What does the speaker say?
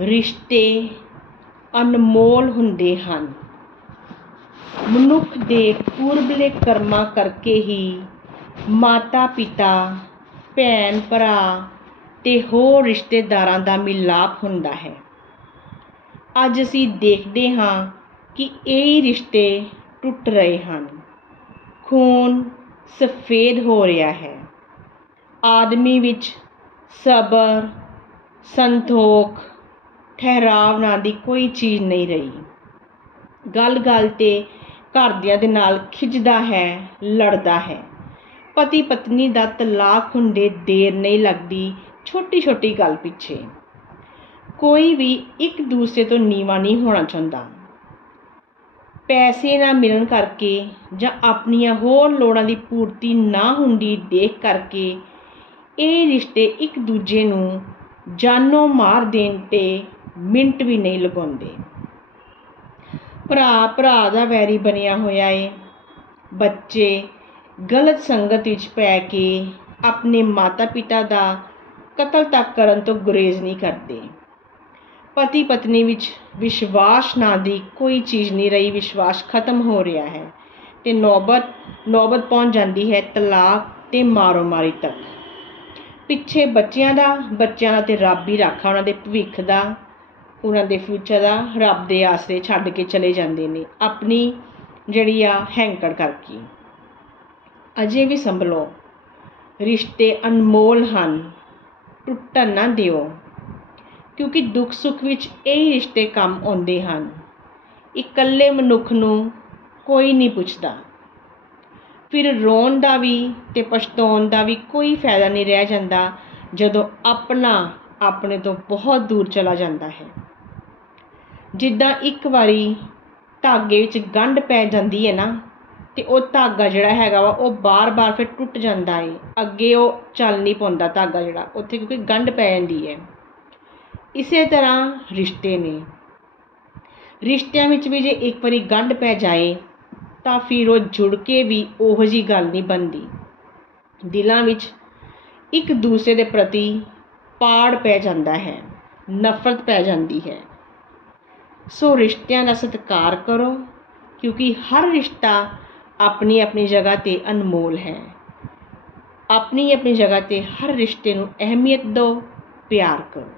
ਰਿਸ਼ਤੇ ਅਨਮੋਲ ਹੁੰਦੇ ਹਨ। ਮਨੁੱਖ ਦੇ ਪੂਰਬਲੇ ਕਰਮਾਂ ਕਰਕੇ ਹੀ ਮਾਤਾ ਪਿਤਾ ਭੈਣ ਭਰਾ ਤੇ ਹੋਰ ਰਿਸ਼ਤੇਦਾਰਾਂ ਦਾ ਮਿਲਾਪ ਹੁੰਦਾ ਹੈ। ਅੱਜ ਅਸੀਂ ਦੇਖਦੇ ਹਾਂ ਕਿ ਇਹ ਰਿਸ਼ਤੇ ਟੁੱਟ ਰਹੇ ਹਨ। ਖੂਨ ਸਫੇਦ ਹੋ ਰਿਹਾ ਹੈ। ਆਦਮੀ ਵਿੱਚ ਸਬਰ, ਸੰਤੋਖ ਠਹਿਰਾਵ ਨਾਂ ਦੀ ਕੋਈ ਚੀਜ਼ ਨਹੀਂ ਰਹੀ। ਗੱਲ ਗੱਲ ਤੇ ਘਰਦਿਆਂ ਦੇ ਨਾਲ ਖਿੱਚਦਾ ਹੈ, ਲੜਦਾ ਹੈ। ਪਤੀ ਪਤਨੀ ਦਾ ਤਲਾਕ ਹੁੰਦੇ ਦੇਰ ਨਹੀਂ ਲੱਗਦੀ, ਛੋਟੀ ਛੋਟੀ ਗੱਲ ਪਿੱਛੇ। ਕੋਈ ਵੀ ਇੱਕ ਦੂਸਰੇ ਤੋਂ ਨੀਵਾਂ ਨਹੀਂ ਹੋਣਾ ਚਾਹੁੰਦਾ। ਪੈਸੇ ਨਾ ਮਿਲਣ ਕਰਕੇ ਜਾਂ ਆਪਣੀਆਂ ਹੋਰ ਲੋੜਾਂ ਦੀ ਪੂਰਤੀ ਨਾ ਹੁੰਦੀ ਦੇਖ ਕਰਕੇ ਇਹ ਰਿਸ਼ਤੇ ਇੱਕ ਦੂਜੇ ਨੂੰ ਜਾਨੋਂ ਮਾਰ ਦੇਣ ਤੇ ਮਿੰਟ ਵੀ ਨਹੀਂ ਲਗਾਉਂਦੇ। ਭਰਾ ਭਰਾ ਦਾ ਵੈਰੀ ਬਣਿਆ ਹੋਇਆ ਏ। ਬੱਚੇ ਗਲਤ ਸੰਗਤ ਵਿੱਚ ਪੈ ਕੇ ਆਪਣੇ ਮਾਤਾ ਪਿਤਾ ਦਾ ਕਤਲ ਤੱਕ ਕਰਨ ਤੋਂ ਗੁਰੇਜ਼ ਨਹੀਂ ਕਰਦੇ। ਪਤੀ ਪਤਨੀ ਵਿੱਚ ਵਿਸ਼ਵਾਸ ਨਾਂ ਦੀ ਕੋਈ ਚੀਜ਼ ਨਹੀਂ ਰਹੀ, ਵਿਸ਼ਵਾਸ ਖਤਮ ਹੋ ਰਿਹਾ ਹੈ ਤੇ ਨੌਬਤ ਨੌਬਤ ਪਹੁੰਚ ਜਾਂਦੀ ਹੈ ਤਲਾਕ ਤੇ ਮਾਰੋ ਮਾਰੀ ਤੱਕ। ਪਿੱਛੇ ਬੱਚਿਆਂ ਦਾ ਬੱਚਿਆਂ ਦਾ ਤੇ ਰੱਬ ਹੀ ਰਾਖਾ ਉਹਨਾਂ ਦੇ ਭਵਿੱਖ ਦਾ। ਉਹਨਾਂ ਦੇ ਫਿਊਚਰ ਆ ਰੱਬ ਦੇ ਆਸਰੇ ਛੱਡ ਕੇ ਚਲੇ ਜਾਂਦੇ ਨੇ, ਆਪਣੀ ਜਿਹੜੀ ਆ ਹੈਂਕੜ ਕਰਕੇ। ਅਜੇ ਵੀ ਸੰਭਲੋ, ਰਿਸ਼ਤੇ ਅਨਮੋਲ ਹਨ ਟੁੱਟਣ ਨਾ ਦਿਓ, ਕਿਉਂਕਿ ਦੁੱਖ ਸੁੱਖ ਵਿੱਚ ਇਹ ਰਿਸ਼ਤੇ ਕੰਮ ਆਉਂਦੇ ਹਨ। ਇਕੱਲੇ ਮਨੁੱਖ ਨੂੰ ਕੋਈ ਨਹੀਂ ਪੁੱਛਦਾ। ਫਿਰ ਰੋਣ ਦਾ ਵੀ ਤੇ ਪਛਤਾਉਣ ਦਾ ਵੀ ਕੋਈ ਫਾਇਦਾ ਨਹੀਂ ਰਹਿ ਜਾਂਦਾ ਜਦੋਂ ਆਪਣਾ ਆਪਣੇ ਤੋਂ ਬਹੁਤ ਦੂਰ ਚਲਾ ਜਾਂਦਾ ਹੈ। ਜਿੱਦਾਂ ਇੱਕ ਵਾਰੀ ਧਾਗੇ ਵਿੱਚ ਗੰਢ ਪੈ ਜਾਂਦੀ ਹੈ ਨਾ, ਤੇ ਉਹ ਧਾਗਾ ਜਿਹੜਾ ਹੈਗਾ ਵਾ, ਉਹ ਵਾਰ ਵਾਰ ਫਿਰ ਟੁੱਟ ਜਾਂਦਾ ਹੈ ਅੱਗੇ ਉਹ ਚੱਲ ਨਹੀਂ ਪਾਉਂਦਾ ਧਾਗਾ ਜਿਹੜਾ, ਉੱਥੇ ਕਿਉਂਕਿ ਗੰਢ ਪੈ ਜਾਂਦੀ ਹੈ। ਇਸੇ ਤਰ੍ਹਾਂ ਰਿਸ਼ਤੇ ਨੇ। ਰਿਸ਼ਤਿਆਂ ਵਿੱਚ ਵੀ ਜੇ ਇੱਕ ਵਾਰੀ ਗੰਢ ਪੈ ਜਾਏ, ਤਾਂ ਫਿਰ ਉਹ ਜੁੜ ਕੇ ਵੀ ਉਹੋ ਜੀ ਗੱਲ ਨਹੀਂ ਬਣਦੀ। ਦਿਲਾਂ ਵਿੱਚ ਇੱਕ ਦੂਸਰੇ ਦੇ ਪ੍ਰਤੀ ਪਾੜ ਪੈ ਜਾਂਦਾ ਹੈ, ਨਫ਼ਰਤ ਪੈ ਜਾਂਦੀ ਹੈ। ਸੋ ਰਿਸ਼ਤਿਆਂ ਦਾ ਸਤਿਕਾਰ ਕਰੋ, ਕਿਉਂਕਿ ਹਰ ਰਿਸ਼ਤਾ ਆਪਣੀ ਆਪਣੀ ਜਗ੍ਹਾ ਤੇ ਅਨਮੋਲ ਹੈ। ਆਪਣੀ ਆਪਣੀ ਜਗ੍ਹਾ ਤੇ ਹਰ ਰਿਸ਼ਤੇ ਨੂੰ ਅਹਿਮੀਅਤ ਦਿਓ, ਪਿਆਰ ਕਰੋ।